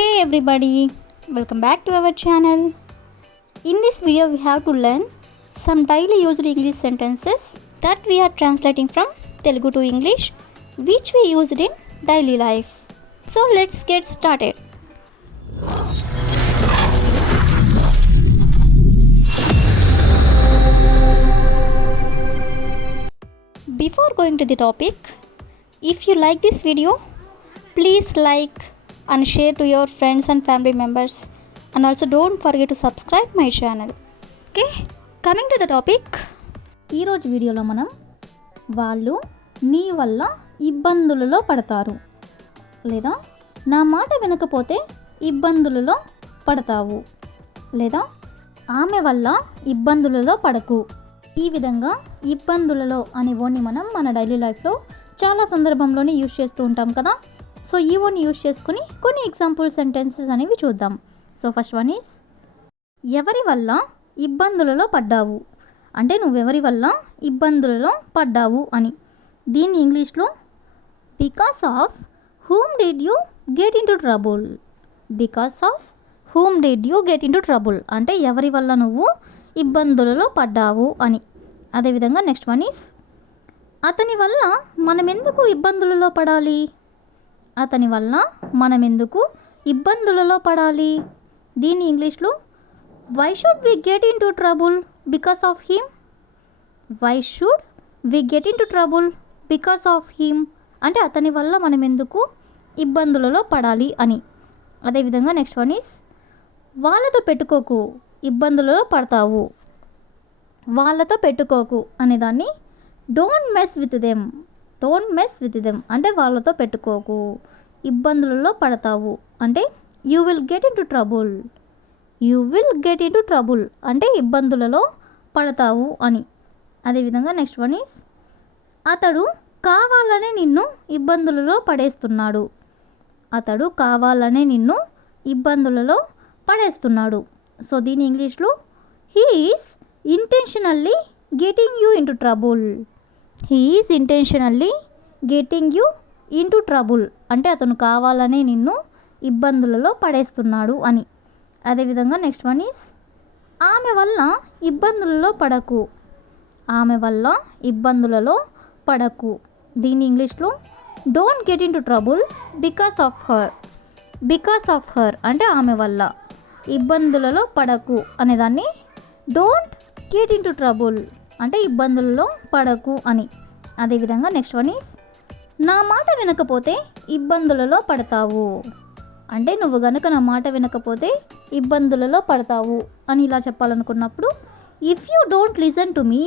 Hey everybody, welcome back to our channel. In this video we have to learn some daily used English sentences that we are translating from Telugu to English which we used in daily life. So let's get started. Before going to the topic, if you like this video, please like and share to your friends and family members, and also don't forget to subscribe my channel. Okay, coming to the topic, ఈ రోజు వీడియోలో మనం వాళ్ళు నీ వల్ల ఇబ్బందులలో పడతారు లేదా నా మాట వినకపోతే ఇబ్బందులలో పడతావు లేదా ఆమె వల్ల ఇబ్బందులలో పడకు. ఈ విధంగా ఇబ్బందులలో అనే వర్డ్ని మనం మన డైలీ లైఫ్లో చాలా సందర్భంలోనే యూజ్ చేస్తూ ఉంటాం కదా. సో ఈ వర్డ్ని యూజ్ చేసుకుని కొన్ని ఎగ్జాంపుల్ సెంటెన్సెస్ అనేవి చూద్దాం. సో ఫస్ట్ వన్ ఈస్, ఎవరి వల్ల ఇబ్బందులలో పడ్డావు అంటే నువ్వెవరి వల్ల ఇబ్బందులలో పడ్డావు అని. దీన్ని ఇంగ్లీష్లో because of whom did you get into trouble. Because of whom did you get into trouble అంటే ఎవరి వల్ల నువ్వు ఇబ్బందులలో పడ్డావు అని. అదేవిధంగా నెక్స్ట్ వన్ ఈస్, అతని వల్ల మనం ఎందుకు ఇబ్బందులలో పడాలి. అతని వల్ల మనం ఎందుకు ఇబ్బందులలో పడాలి. దీన్ని ఇంగ్లీష్లో why should we get into trouble because of him. Why should we get into trouble because of him అంటే అతని వల్ల మనం ఎందుకు ఇబ్బందులలో పడాలి అని. అదేవిధంగా నెక్స్ట్ వన్ ఈస్, వాళ్ళతో పెట్టుకోకు ఇబ్బందులలో పడతావు. వాళ్ళతో పెట్టుకోకు అనేదాన్ని don't mess with them. Don't mess with them అంటే వాళ్ళతో పెట్టుకోకు ఇబ్బందులలో పడతావు అంటే you will get into trouble. You will get into trouble అంటే ఇబ్బందులలో పడతావు అని. అదేవిధంగా నెక్స్ట్ వన్ ఈస్, అతడు కావాలనే నిన్ను ఇబ్బందులలో పడేస్తున్నాడు. అతడు కావాలనే నిన్ను ఇబ్బందులలో పడేస్తున్నాడు. సో దీని ఇంగ్లీష్లో he is intentionally getting you in to trouble. He is intentionally getting you in to trouble అంటే అతను కావాలనే నిన్ను ఇబ్బందులలో పడేస్తున్నాడు అని. అదేవిధంగా నెక్స్ట్ వన్ ఈస్, ఆమె వల్ల ఇబ్బందులలో పడకు. ఆమె వల్ల ఇబ్బందులలో పడకు. దీని ఇంగ్లీష్లో don't get into trouble because of her. Because of her అంటే ఆమె వల్ల ఇబ్బందులలో పడకు అనేదాన్ని don't get into trouble అంటే ఇబ్బందులలో పడకు అని. అదేవిధంగా నెక్స్ట్ వన్ ఈస్, నా మాట వినకపోతే ఇబ్బందులలో పడతావు అంటే నువ్వు గనుక నా మాట వినకపోతే ఇబ్బందులలో పడతావు అని ఇలా చెప్పాలనుకున్నప్పుడు if you don't listen to me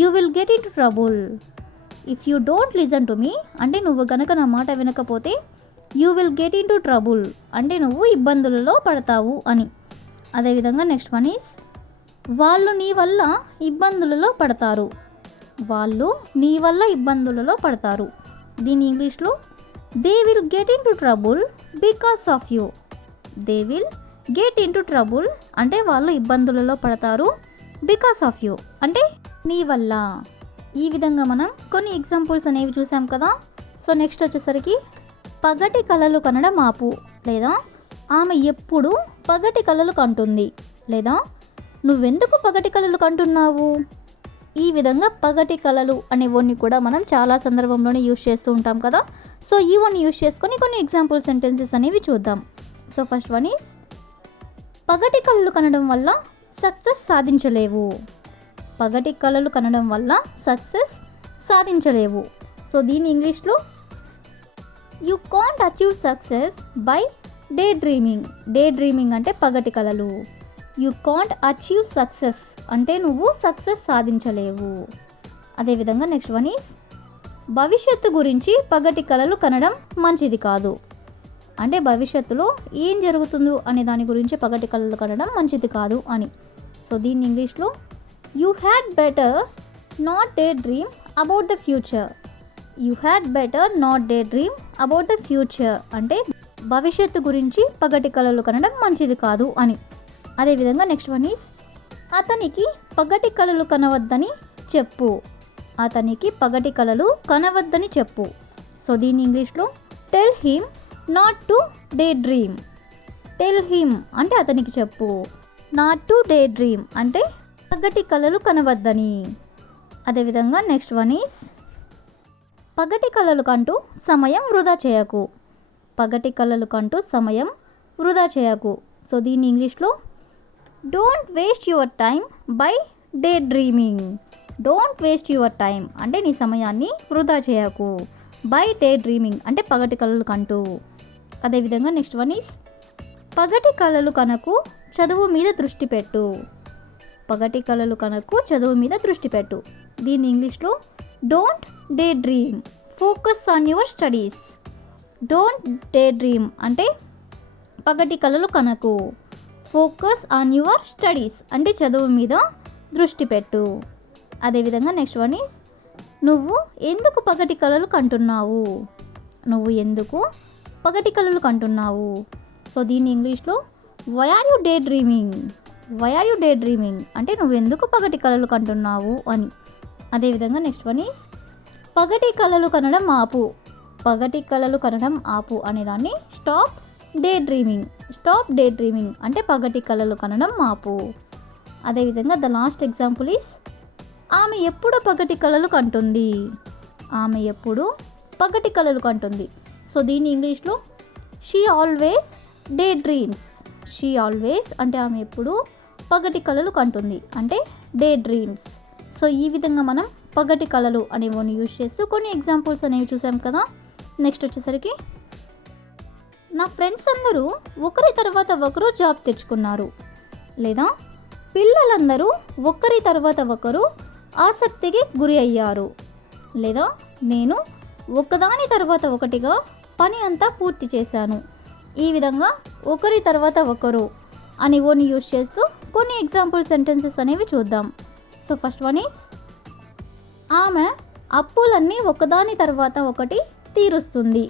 you will get into trouble. If you don't listen to me అంటే నువ్వు గనుక నా మాట వినకపోతే you will get into trouble అంటే నువ్వు ఇబ్బందులలో పడతావు అని. అదేవిధంగా నెక్స్ట్ వన్ ఈస్, వాళ్ళు నీ వల్ల ఇబ్బందులలో పడతారు. వాళ్ళు నీ వల్ల ఇబ్బందులలో పడతారు. దీని ఇంగ్లీష్లో they will get into trouble because of you. They will get into trouble అంటే వాళ్ళు ఇబ్బందులలో పడతారు బికాస్ ఆఫ్ యూ అంటే నీ వల్ల. ఈ విధంగా మనం కొన్ని ఎగ్జాంపుల్స్ అనేవి చూసాం కదా. సో నెక్స్ట్ వచ్చేసరికి పగటి కలలు కనడం ఆపు లేదా ఆమె ఎప్పుడు పగటి కలలు కంటుంది లేదా నువ్వెందుకు పగటి కలలు కంటున్నావు. ఈ విధంగా పగటి కలలు అనే వర్డ్ని కూడా మనం చాలా సందర్భంలోనే యూజ్ చేస్తూ ఉంటాం కదా. సో ఈ వర్డ్ని యూజ్ చేసుకొని కొన్ని ఎగ్జాంపుల్ సెంటెన్సెస్ అనేవి చూద్దాం. సో ఫస్ట్ వన్ ఈస్, పగటి కలలు కనడం వల్ల సక్సెస్ సాధించలేవు. పగటి కలలు కనడం వల్ల సక్సెస్ సాధించలేవు. సో దీని ఇంగ్లీష్లో you can't achieve success by day dreaming. Day dreaming అంటే పగటి కలలు. యూ కాంట్ అచీవ్ సక్సెస్ అంటే నువ్వు సక్సెస్ సాధించలేవు. అదేవిధంగా నెక్స్ట్ వన్ ఈస్, భవిష్యత్తు గురించి పగటి కలలు కనడం మంచిది కాదు అంటే భవిష్యత్తులో ఏం జరుగుతుందో అనే దాని గురించి పగటి కలలు కనడం మంచిది కాదు అని. సో దీన్ని ఇంగ్లీష్లో you had better not day dream about the future. You had better not day dream about the future అంటే భవిష్యత్తు గురించి పగటి కలలు కనడం మంచిది కాదు అని. అదేవిధంగా నెక్స్ట్ వన్ ఈస్, అతనికి పగటి కలలు కనవద్దని చెప్పు. అతనికి పగటి కలలు కనవద్దని చెప్పు. సో దీని ఇంగ్లీష్లో tell him not to day dream. Tell him అంటే అతనికి చెప్పు. నాట్ టు డే డ్రీమ్ అంటే పగటి కలలు కనవద్దని. అదేవిధంగా నెక్స్ట్ వన్ ఈస్ పగటి కలలు కంటూ సమయం వృధా చేయకు. పగటి కలలు కంటూ సమయం వృధా చేయకు. సో దీన్ని ఇంగ్లీష్లో don't waste your time by day dreaming. Don't waste your time అంటే నీ సమయాన్ని వృధా చేయకు. బై డే డ్రీమింగ్ అంటే పగటి కలలు కంటూ. అదేవిధంగా నెక్స్ట్ వన్ ఈస్ పగటి కలలు కనకు చదువు మీద దృష్టి పెట్టు. పగటి కలలు కనకు చదువు మీద దృష్టి పెట్టు. దీన్ని ఇంగ్లీష్లో don't day dream, focus on your studies. Don't day dream అంటే పగటి కలలు కనకు, ఫోకస్ ఆన్ యువర్ స్టడీస్ అంటే చదువు మీద దృష్టి పెట్టు. అదేవిధంగా నెక్స్ట్ వన్ ఈస్ నువ్వు ఎందుకు పగటి కలలు కంటున్నావు. నువ్వు ఎందుకు పగటి కలలు కంటున్నావు. సో దీన్ని ఇంగ్లీష్లో why are you daydreaming. Why are you daydreaming అంటే నువ్వు ఎందుకు పగటి కలలు కంటున్నావు అని. అదేవిధంగా నెక్స్ట్ వన్ ఈస్ పగటి కలలు కనడం ఆపు. పగటి కలలు కనడం ఆపు అనేదాన్ని stop day dreaming. Stop day dreaming అంటే పగటి కలలు కనడం ఆపు. అదేవిధంగా ద లాస్ట్ ఎగ్జాంపుల్ ఈస్ ఆమె ఎప్పుడు పగటి కలలు కంటుంది. ఆమె ఎప్పుడు పగటి కలలు కంటుంది. సో దీన్ని ఇంగ్లీష్లో she always day dreams. She always అంటే ఆమె ఎప్పుడు పగటి కలలు కంటుంది అంటే డే డ్రీమ్స్. సో ఈ విధంగా మనం పగటి కలలు అనేవి యూజ్ చేస్తూ కొన్ని ఎగ్జాంపుల్స్ అనేవి చూసాం కదా. నెక్స్ట్ వచ్చేసరికి నా ఫ్రెండ్స్ అందరూ ఒకరి తర్వాత ఒకరు జాబ్ తెచ్చుకున్నారు. లేదా పిల్లలందరూ ఒకరి తర్వాత ఒకరు ఆసక్తికి గురి అయ్యారు. లేదా నేను ఒకదాని తర్వాత ఒకటిగా పని అంతా పూర్తి చేశాను. ఈ విధంగా ఒకరి తర్వాత ఒకరు అని ఓని యూజ్ చేస్తూ కొన్ని ఎగ్జాంపుల్ సెంటెన్సెస్ అనేవి చూద్దాం. సో ఫస్ట్ వన్ ఈస్ ఆమె అప్పులన్నీ ఒకదాని తర్వాత ఒకటి తీరుస్తుంది.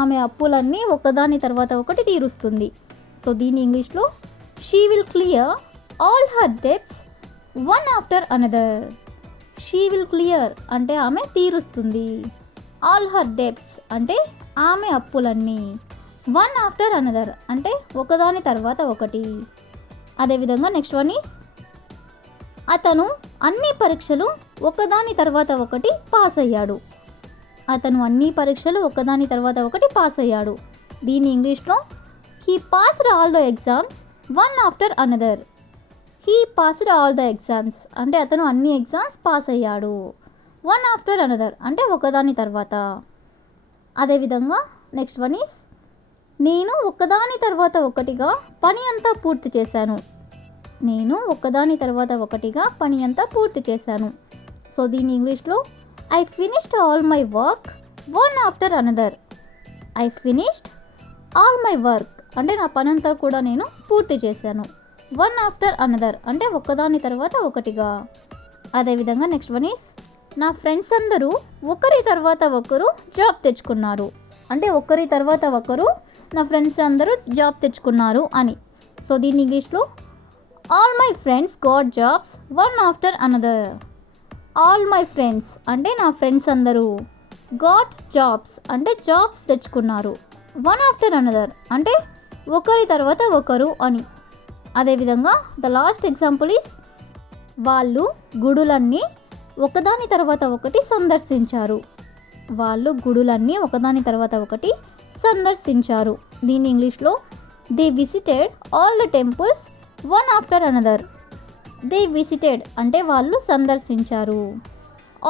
ఆమె అప్పులన్నీ ఒకదాని తర్వాత ఒకటి తీరుస్తుంది. సో దీని ఇంగ్లీష్లో she will clear all her debts one after another. She will clear అంటే ఆమె తీరుస్తుంది. ఆల్ హర్ డెబ్ట్స్ అంటే ఆమె అప్పులన్నీ. వన్ ఆఫ్టర్ అనదర్ అంటే ఒకదాని తర్వాత ఒకటి. అదేవిధంగా నెక్స్ట్ వన్ ఈస్ అతను అన్ని పరీక్షలు ఒకదాని తర్వాత ఒకటి పాస్ అయ్యాడు. అతను అన్ని పరీక్షలు ఒకదాని తర్వాత ఒకటి పాస్ అయ్యాడు. దీని ఇంగ్లీష్లో he passed all the exams one after another. He passed all the exams అంటే అతను అన్ని ఎగ్జామ్స్ పాస్ అయ్యాడు. వన్ ఆఫ్టర్ అనదర్ అంటే ఒకదాని తర్వాత. అదేవిధంగా నెక్స్ట్ వన్ ఈస్ నేను ఒకదాని తర్వాత ఒకటిగా పని అంతా పూర్తి చేశాను. నేను ఒకదాని తర్వాత ఒకటిగా పని అంతా పూర్తి చేశాను. సో దీని ఇంగ్లీష్లో I finished all my work one after another. I finished all my work అంటే నా పని అంతా కూడా నేను పూర్తి చేశాను. వన్ ఆఫ్టర్ అనదర్ అంటే ఒకదాని తర్వాత ఒకటిగా. అదేవిధంగా నెక్స్ట్ వన్ ఈస్ నా ఫ్రెండ్స్ అందరూ ఒకరి తర్వాత ఒకరు జాబ్ తెచ్చుకున్నారు. అంటే ఒకరి తర్వాత ఒకరు నా ఫ్రెండ్స్ అందరూ జాబ్ తెచ్చుకున్నారు అని. సో దీని ఇంగ్లీష్లో all my friends got jobs one after another. All my friends అంటే నా ఫ్రెండ్స్ అందరూ. గాట్ జాబ్స్ అంటే జాబ్స్ తెచ్చుకున్నారు. వన్ ఆఫ్టర్ అనదర్ అంటే ఒకరి తర్వాత ఒకరు అని. అదేవిధంగా ద లాస్ట్ ఎగ్జాంపుల్ ఈస్ వాళ్ళు గుడులన్నీ ఒకదాని తర్వాత ఒకటి సందర్శించారు. వాళ్ళు గుడులన్నీ ఒకదాని తర్వాత ఒకటి సందర్శించారు. దీని ఇంగ్లీష్లో they visited all the temples one after another. They visited అంటే వాళ్ళు సందర్శించారు.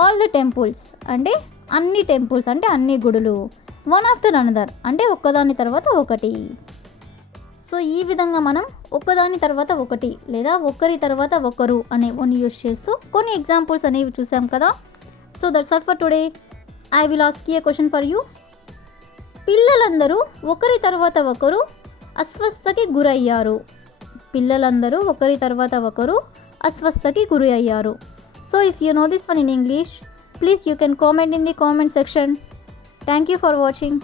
ఆల్ ద టెంపుల్స్ అంటే అన్ని టెంపుల్స్ అంటే అన్ని గుడులు. వన్ ఆఫ్టర్ అనదర్ అంటే ఒక్కదాని తర్వాత ఒకటి. సో ఈ విధంగా మనం ఒకదాని తర్వాత ఒకటి లేదా ఒకరి తర్వాత ఒకరు అనే వన్ యూజ్ చేస్తూ కొన్ని ఎగ్జాంపుల్స్ అనేవి చూసాం కదా. So that's all for today. I will ask a question for you. పిల్లలందరూ ఒకరి తర్వాత ఒకరు అస్వస్థతకి గురయ్యారు. పిల్లలందరూ ఒకరి తర్వాత ఒకరు అస్వస్థతకి గురి అయ్యారు. So if you know this one in English, please you can comment in the comment section. Thank you for watching.